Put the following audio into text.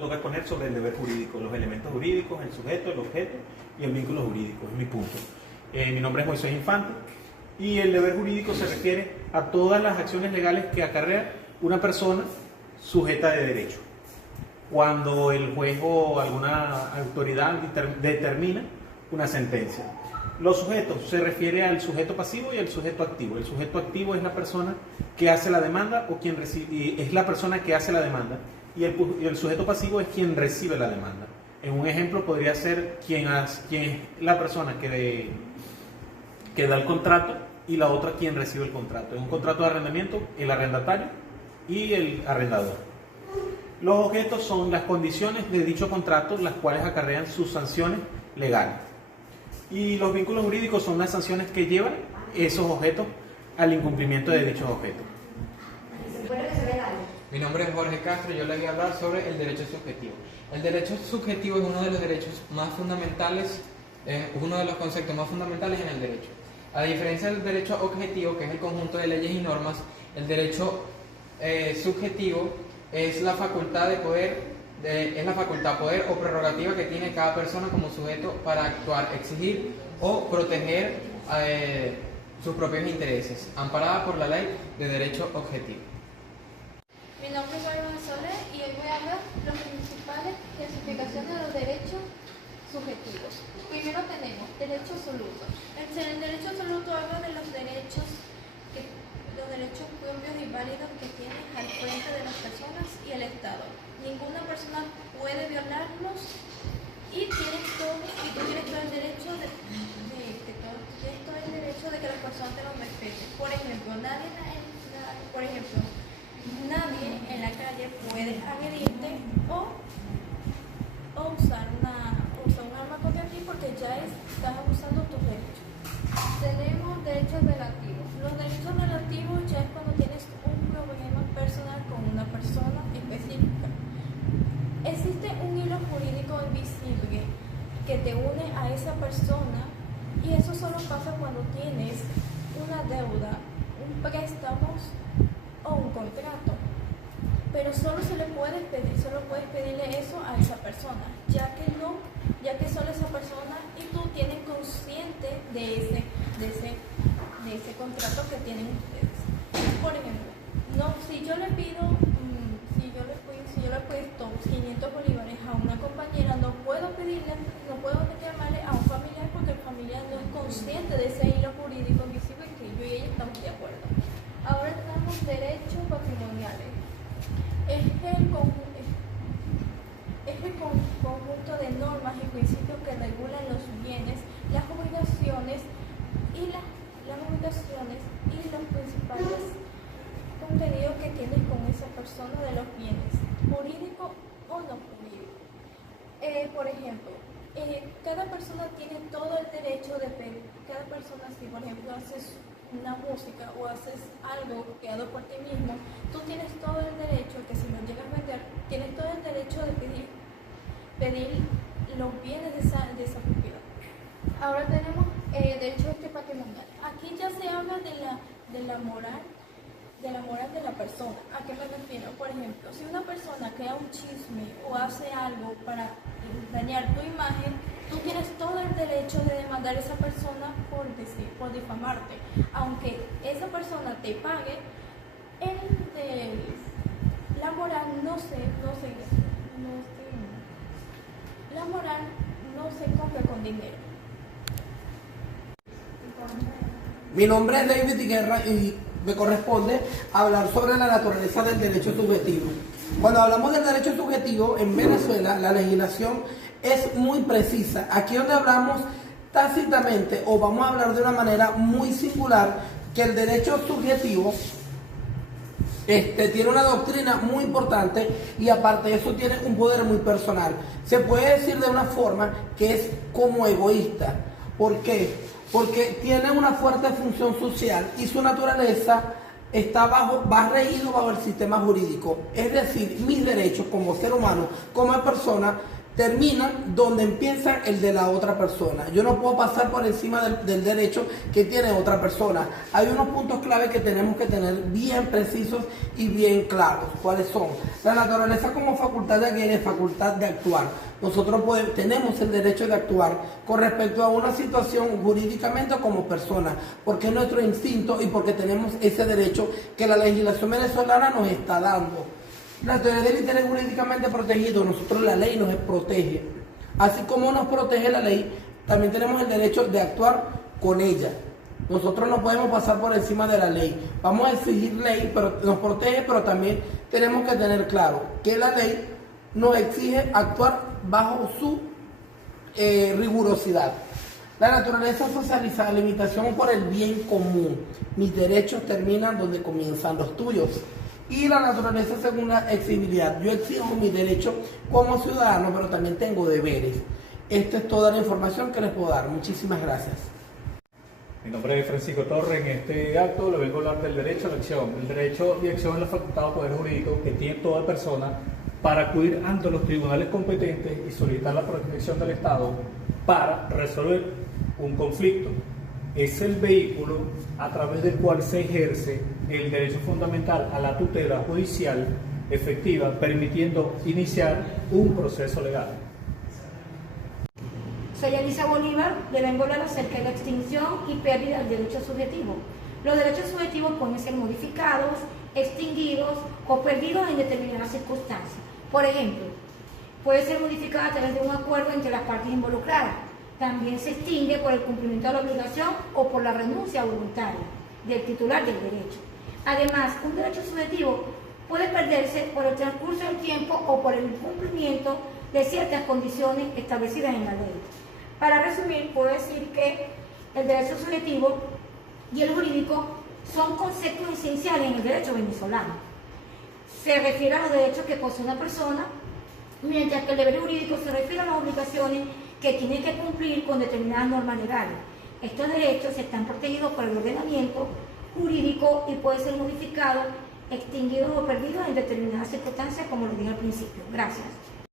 Toca exponer sobre el deber jurídico, los elementos jurídicos, el sujeto, el objeto y el vínculo jurídico, es mi punto. Mi nombre es Moisés Infante y el deber jurídico se refiere a todas las acciones legales que acarrea una persona sujeta de derecho. Cuando el juez o alguna autoridad determina una sentencia. Los sujetos se refiere al sujeto pasivo y al sujeto activo. El sujeto activo es la persona que hace la demanda o quien recibe, es la persona que hace la demanda. Y el sujeto pasivo es quien recibe la demanda. En un ejemplo podría ser quien es la persona que da el contrato y la otra quien recibe el contrato. En un contrato de arrendamiento, el arrendatario y el arrendador. Los objetos son las condiciones de dicho contrato, las cuales acarrean sus sanciones legales. Y los vínculos jurídicos son las sanciones que llevan esos objetos al incumplimiento de dichos objetos. Mi nombre es Jorge Castro y yo les voy a hablar sobre el derecho subjetivo. El derecho subjetivo es uno de los derechos más fundamentales, uno de los conceptos más fundamentales en el derecho. A diferencia del derecho objetivo, que es el conjunto de leyes y normas, el derecho subjetivo es la facultad de poder, poder o prerrogativa que tiene cada persona como sujeto para actuar, exigir o proteger sus propios intereses, amparada por la ley de derecho objetivo. Mi nombre es Guayma Solé y hoy voy a hablar de las principales clasificaciones de los derechos subjetivos. Primero tenemos derecho absoluto. El derecho absoluto habla de los derechos propios y válidos que tienen al frente de las personas y el Estado. Ninguna persona puede violarlos y tú tienes todo el derecho de que las personas te los respeten. Por ejemplo, nadie en la calle puede agredirte o usar un arma contra ti porque ya estás abusando de tus derechos. Tenemos derechos relativos. Los derechos relativos ya es cuando tienes un problema personal con una persona específica. Existe un hilo jurídico invisible que te une a esa persona y eso solo pasa cuando tienes una deuda, un préstamo o un contrato. Pero solo puedes pedirle eso a esa persona, ya que solo esa persona y tú tienen consciente de ese contrato que tienen ustedes. Por ejemplo, si yo le presto 500 bolívares a una compañera, no puedo reclamarle a un familiar porque el familiar no es consciente de ese hilo jurídico invisible que yo y ella estamos de acuerdo. Ahora tenemos derechos patrimoniales. Es el conjunto de normas y principios que regulan los bienes, las obligaciones y los principales contenidos que tienes con esa persona de los bienes, jurídico o no jurídico. Por ejemplo, cada persona tiene todo el derecho de pedir. Cada persona, si por ejemplo haces una música o haces algo creado por ti mismo, tú tienes todo el derecho, que si lo llegas a vender, tienes todo el derecho de pedir los bienes de esa propiedad. Ahora tenemos derecho patrimonial. Aquí ya se habla de la moral de la persona. ¿A qué me refiero? Por ejemplo, si una persona crea un chisme o hace algo para dañar tu imagen, tú tienes todo el derecho de demandar a esa persona por difamarte. Aunque esa persona te pague, la moral no se compra con dinero. Mi nombre es David Guerra y me corresponde hablar sobre la naturaleza del derecho subjetivo. Cuando hablamos del derecho subjetivo, en Venezuela la legislación es muy precisa. Aquí donde hablamos tácitamente, o vamos a hablar de una manera muy singular, que el derecho subjetivo tiene una doctrina muy importante y aparte de eso tiene un poder muy personal. Se puede decir de una forma que es como egoísta. ¿Por qué? Porque tiene una fuerte función social y su naturaleza va regido bajo el sistema jurídico. Es decir, mis derechos como ser humano, como persona, terminan donde empieza el de la otra persona. Yo no puedo pasar por encima del derecho que tiene otra persona. Hay unos puntos clave que tenemos que tener bien precisos y bien claros. ¿Cuáles son? La naturaleza como facultad de aquel es facultad de actuar. Nosotros tenemos el derecho de actuar con respecto a una situación jurídicamente como persona, porque es nuestro instinto y porque tenemos ese derecho que la legislación venezolana nos está dando. La teoría del interés jurídicamente protegido, nosotros la ley nos protege. Así como nos protege la ley, también tenemos el derecho de actuar con ella. Nosotros no podemos pasar por encima de la ley. Vamos a exigir ley, pero nos protege, pero también tenemos que tener claro que la ley nos exige actuar bajo su rigurosidad. La naturaleza socializada, limitación por el bien común. Mis derechos terminan donde comienzan los tuyos. Y la naturaleza según la exigibilidad. Yo exijo mi derecho como ciudadano, pero también tengo deberes. Esta es toda la información que les puedo dar. Muchísimas gracias. Mi nombre es Francisco Torres. En este acto le vengo a hablar del derecho a la acción. El derecho de acción es la facultad o poder jurídico que tiene toda persona para acudir ante los tribunales competentes y solicitar la protección del Estado para resolver un conflicto. Es el vehículo a través del cual se ejerce el derecho fundamental a la tutela judicial efectiva, permitiendo iniciar un proceso legal. Soy Elisa Bolívar, le vengo a hablar acerca de la extinción y pérdida del derecho subjetivo. Los derechos subjetivos pueden ser modificados, extinguidos o perdidos en determinadas circunstancias. Por ejemplo, puede ser modificado a través de un acuerdo entre las partes involucradas. También se extingue por el cumplimiento de la obligación o por la renuncia voluntaria del titular del derecho. Además, un derecho subjetivo puede perderse por el transcurso del tiempo o por el incumplimiento de ciertas condiciones establecidas en la ley. Para resumir, puedo decir que el derecho subjetivo y el jurídico son conceptos esenciales en el derecho venezolano. Se refiere a los derechos que posee una persona, mientras que el deber jurídico se refiere a las obligaciones que tiene que cumplir con determinadas normas legales. Estos derechos están protegidos por el ordenamiento jurídico y pueden ser modificados, extinguidos o perdidos en determinadas circunstancias, como lo dije al principio. Gracias.